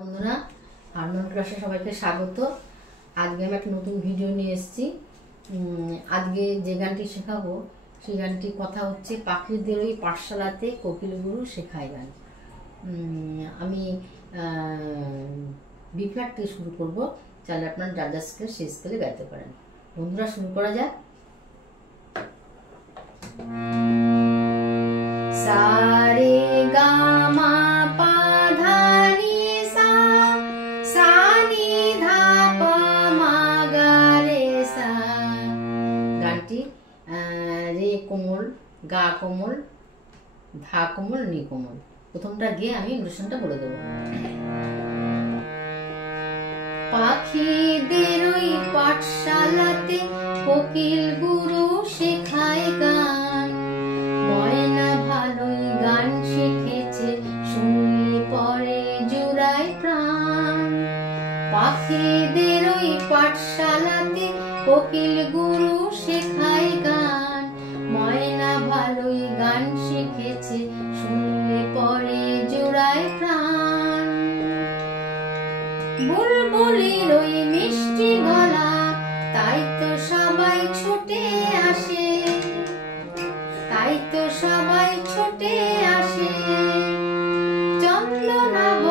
বন্ধুরা হারমোন ক্লাসে সবাইকে স্বাগত। আজকে আমি একটা নতুন ভিডিও নিয়ে এসেছি। আজকে যে গানটি শেখাবো সেই গানটির কথা হচ্ছে পাখিদের ওই পাঠশালাতে কোকিল গুরু শেখায় গান। আমি বি ফ্ল্যাট থেকে শুরু করব, চাইলে আপনার যার যার স্কেল সেই স্কেলে গাইতে পারেন। বন্ধুরা শুরু করা যাক। সারে গা মা পা ধা নি সা, সা নি ধা পা মা গা রে সা। গানটি রে কোমল, গা কোমল, ধা কোমল, নি কোমল। প্রথমটা গিয়ে আমি ইন্ডোশনটা বলে দেবো। পাখিদের ওই পাঠশালাতে কোকিল গুরু শেখায় গান, ময়না ভালোই গান শিখেছে, শুনলে পরে জুড়ায় প্রাণ। পাখিদের ওই পাঠশালাতে কোকিল গুরু শেখায় গান, ময়না ভালোই গান শিখেছে, শুনলে পরে জুড়ায় প্রাণ। বুলবুলির ওই মিষ্টি গলা, তাই তো সবাই ছুটে আসে, তাই তো সবাই ছুটে আসে। চন্দনাব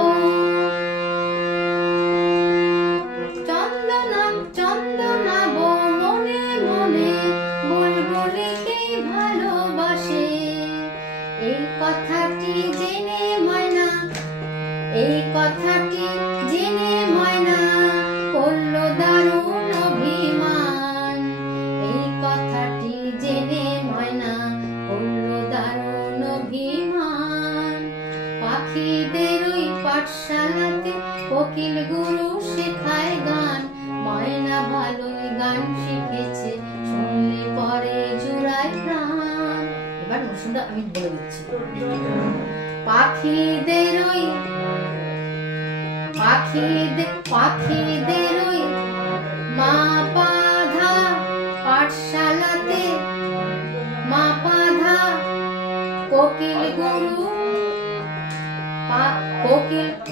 চন্দনাব মনে মনে বুলবুলিকে ভালোবাসে। এই কথাটি জেনে ময়না, এই কথাটি জেনে ময়না করল দারুণ অভিমান। এই কথাটি জেনে ময়না করল দারুণ অভিমান। পাখিদের ওই পাঠশালাতে কোকিল গুরু শেখায় গান, ময়না ভালোই গান শিখেছে, শুনলে পরে জুড়ায় প্রাণ। এবার অনুষ্ঠানটা আমি বলে দিচ্ছি। পাখিদের ওই পাখিদের ওই মা পা ধা পাঠশালাতে, মা পা ধা কোকিল গুরু,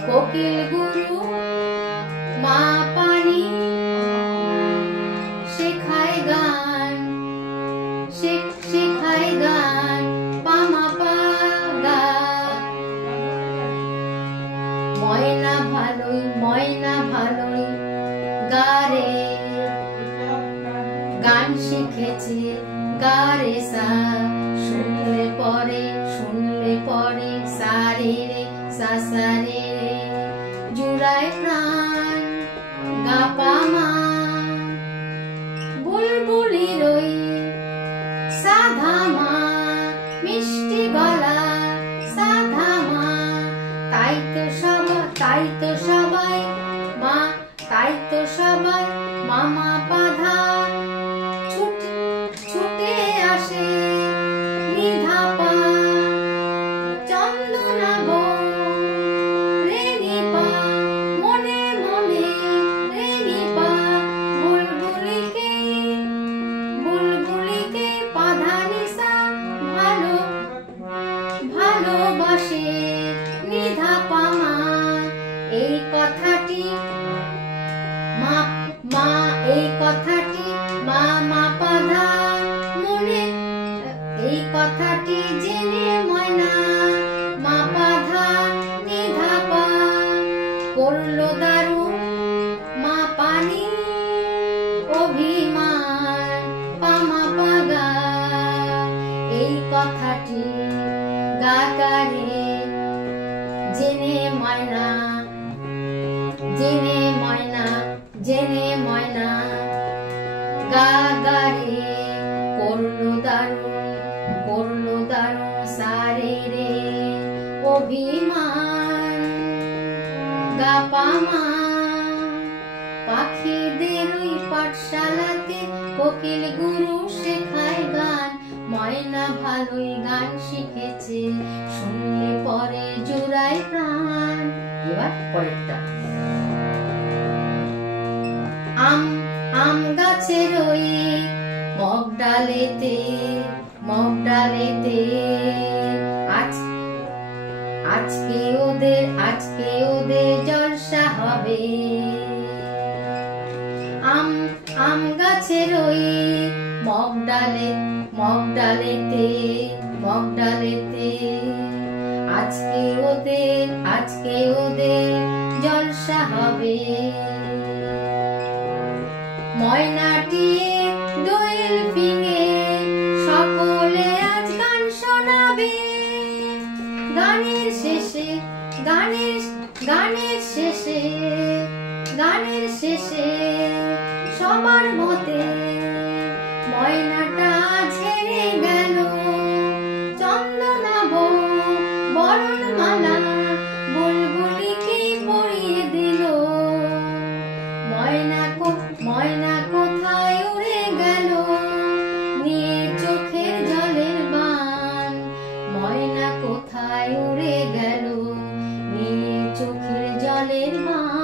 কোকিল গুরু মা পানি শেখায় গান, শেখায় গান, পা মা পা গা। ময়না ভালোই গারে গান শিখেছে, গারে সা, শুনলে পরে সারে রে সা, সারে রে জুড়ায় প্রাণ, গা পা মা। বুলবুলির ওই সাধা মা, মিষ্টি গলা সাধা মা, তাই তো সবাই মা, তাই তো সবাই মামা পাধা ছুটে আসে। নিধা পা চন্দনাব রে নি পা মনে মনে রে নি পা, বুলবুলিকে পাধা নিসা ভালোবাসে। নিধা পা মা, এই কথাটি মা এই কথাটি মা মা পাধা মনে, এই কথাটি জেনে ময়না মা পাধা নিধা পা করল দারুণ মা পানি অভিমান, পা মা পা গা। এই কথাটি গা গারে জেনে ময়না গা গারে করল দারুণ সারে রে অভিমান, গা পা মা। পাখিদের ওই পাঠশালাতে কোকিল গুরু শেখায় গান, ময়না ভালোই গান শিখেছে, শুনলে পরে জুড়ায় প্রাণ। এবার পরেরটা। আম গাছের ওই মগ ডালেতে আজকে ওদের জলসা হবে। আম গাছের ওই মগ ডালেতে আজকে ওদের জলসা হবে। ময়নাটি দোয়েল ফিঙে সকলে আজ গান শোনাবে। গানের শেষে সবার মতে ময়নাটা ছেড়ে গেল। চন্দনা বরণমালা বুলবুলিকে পরিয়ে দিল। ময়না কোথায় উড়ে গেল নিয়ে চোখের জলের বান। ময়না কোথায় উড়ে গেল নিয়ে চোখের জলের বান।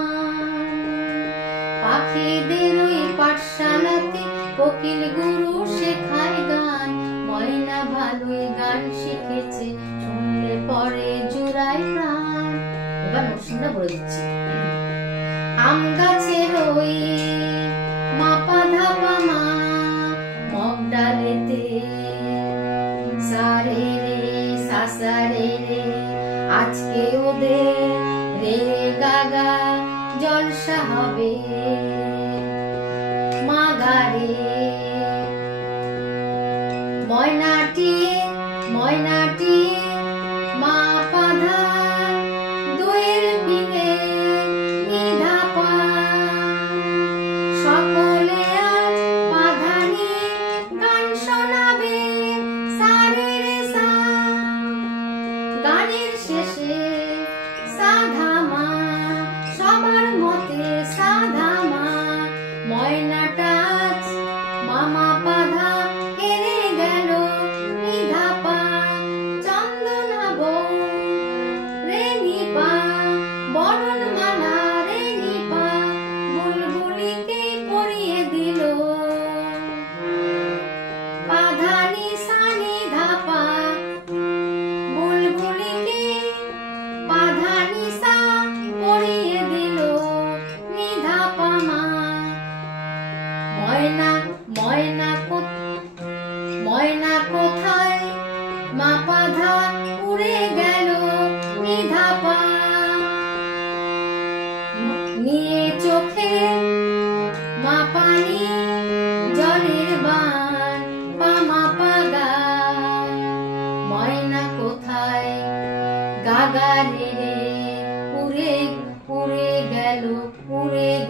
পাখিদের ওই পাঠশালাতে কোকিল গুরু শেখায় গান। ময়না ভালোই গান শিখেছে, শুনলে পরে জুড়ায় প্রাণ। এবার নোটসটা বলে দিচ্ছি। আম গাছের ওই মাপা ধাপা মা মগ ডালেতে সারে রে সাসারে রে আজকে ওদের রে গাগা জলসা হবে। মাগারে ময়নাটি মা পাধা দোয়েল ফিঙে নিধাপা। সকলে আজ পাধা নিয়ে গান শোনাবে। সারে রে সা গানের শেষে সাধামা সবার মতে সাধামা। ময়নাটা মামা পাধা হেরে গেল নিধাপা। চন্দনা রে নিপা বরণমালা রে নিপা বুলবুলিকে পরিয়ে দিল। পাধা নিসা নিধাপা বুলবুলিকে পাধা নিসা পরিয়ে দিল নিধাপা মা। ময়না কোথায় মা পাধা উড়ে গেল নিধাপা নিয়ে চোখে মা পানি জলের বান। পামা পাগা ময়না কোথায় গাগারে রে উড়ে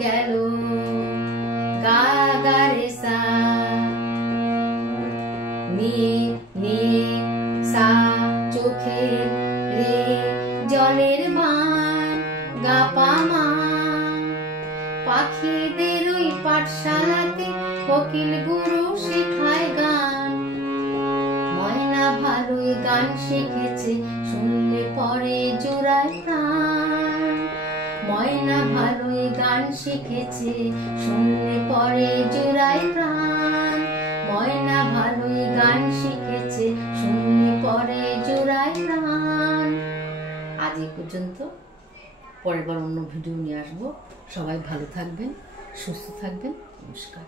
গেল গাগারে সা নিয়ে সা চোখের রে জলের বান গা পামা। পাখিদের ওই পাঠশালাতে কোকিল গুরু শেখায় গান। ময়না ভালোই গান শিখেছে, শুনলে পরে জোড়ায় প্রাণ। ময়না ভালোই গান শিখেছে, শুনলে পরে জোড়ায় প্রাণ। ময়না ভালোই গান শিখেছে, শুনলে পরে জোড়ায় প্রাণ। আজ এই পর্যন্ত, পরের বার অন্য ভিডিও নিয়ে আসবো। সবাই ভালো থাকবেন, সুস্থ থাকবেন। নমস্কার।